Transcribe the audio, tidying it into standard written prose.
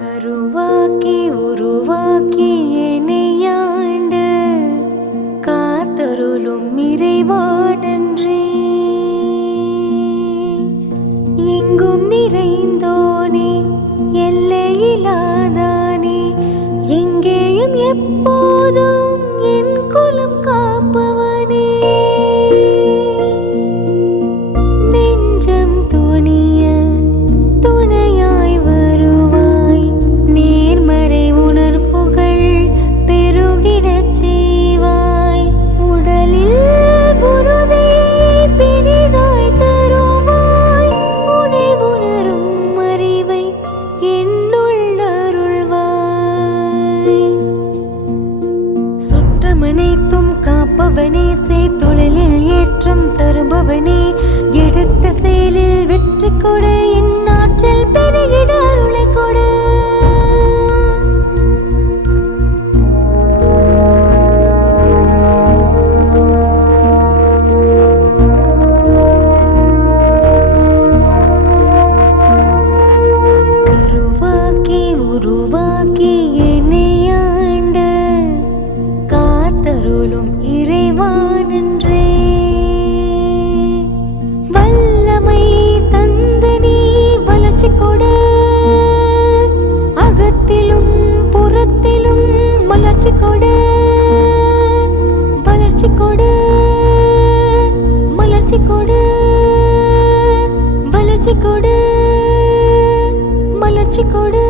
கருவாக்கி உருவாக்கி என்னையாண்டு காத்தருளும் இறைவா நன்றி. எங்கும் நிறைந்தோனே, எல்லையில்லாதானே, எங்கேயும் எப்போதும் என் குலம் காப்பவனே. நெஞ்சம் துணிய துணையாய் வருவாய், நேர்மறை உணர்வுகள் பெருகிடச் செய்வாய். உடலில் புருதை பெரிதாய் தருவாய், உனை உணரும் அறிவை என்னுள் அருள்வாய். சுற்றமனைத்தும் காப்பவனே, செய்தொழிலில் ஏற்றம் தருபவனே, எடுத்த செயலில் வெற்றி கொடு, என் ஆற்றல் பெருகிட அருளை கொடு. கருவாக்கி உருவாக்கி என்னையாண்டு காத்தருளும் இறைவா நன்றி. வல்லமை தந்து நீ வளர்ச்சி கொடு, அகத்திலும் புறத்திலும் மலர்ச்சி கொடு. வளர்ச்சி கொடு, மலர்ச்சி கொடு, வளர்ச்சி கொடு, மலர்ச்சி கொடு.